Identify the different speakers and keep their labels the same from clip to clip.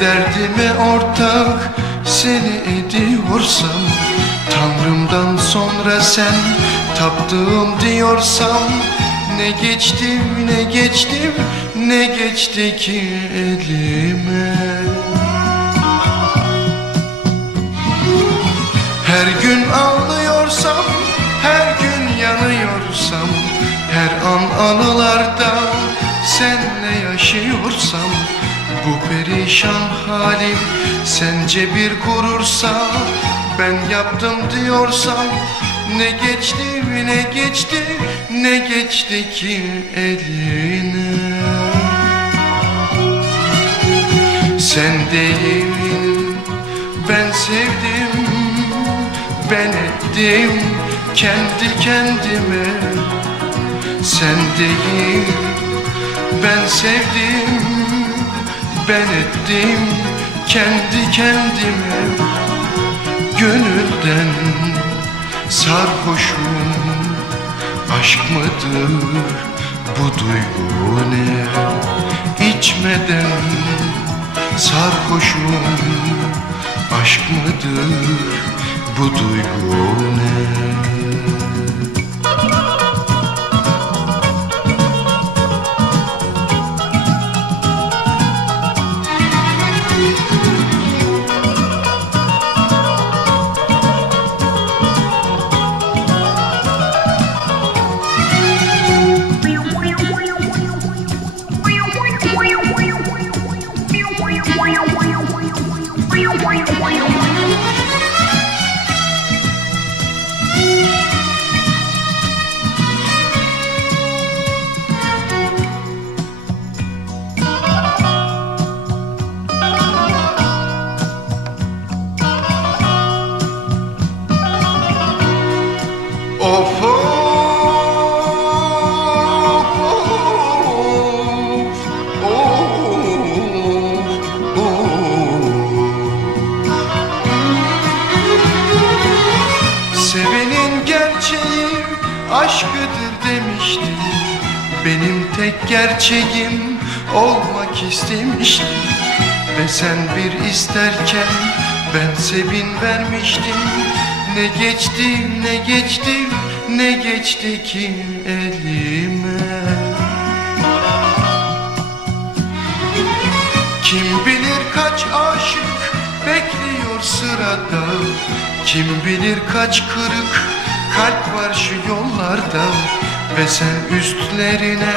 Speaker 1: derdime ortak seni ediyorsam Tanrımdan sonra sen taptığım diyorsam Ne geçtim ne geçtim ne geçti ki elime Her gün ağlıyorsam, her gün yanıyorsam Her an anılarda senle yaşıyorsam bu perişan halim sence bir gurursa Ben yaptım diyorsan Ne geçti ne geçti ne geçti ki eline Sen değil ben sevdim ben ettim kendi kendime Sen değil ben sevdim ben ettim kendi kendime Gönülden sarhoşum Aşk mıdır bu duygu ne İçmeden sarhoşum Aşk mıdır bu duygu ne Sevenin gerçeği aşkıdır demişti Benim tek gerçeğim olmak istemişti Ve sen bir isterken ben sevin vermiştim Ne geçti ne geçti ne geçti ki elime Kim bilir kaç aşık bekliyor sırada kim bilir kaç kırık kalp var şu yollarda Ve sen üstlerine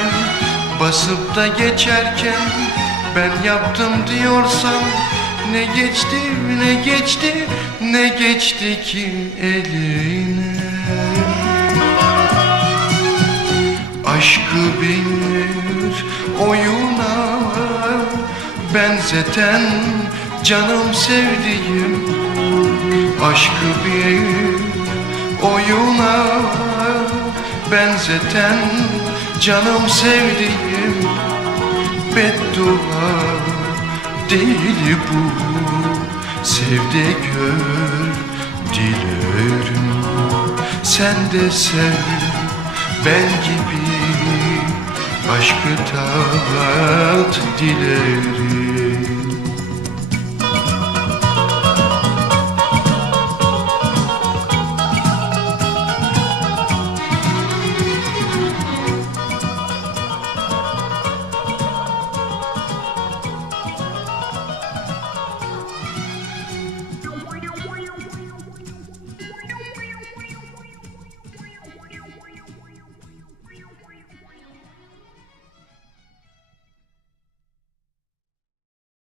Speaker 1: basıp da geçerken Ben yaptım diyorsan ne geçti ne geçti ne geçti ki eline Aşkı bir oyuna benzeten canım sevdiğim Aşkı bir oyuna benzeten Canım sevdiğim beddua değil bu Sevde gör dilerim Sen de sev ben gibi Aşkı tat dilerim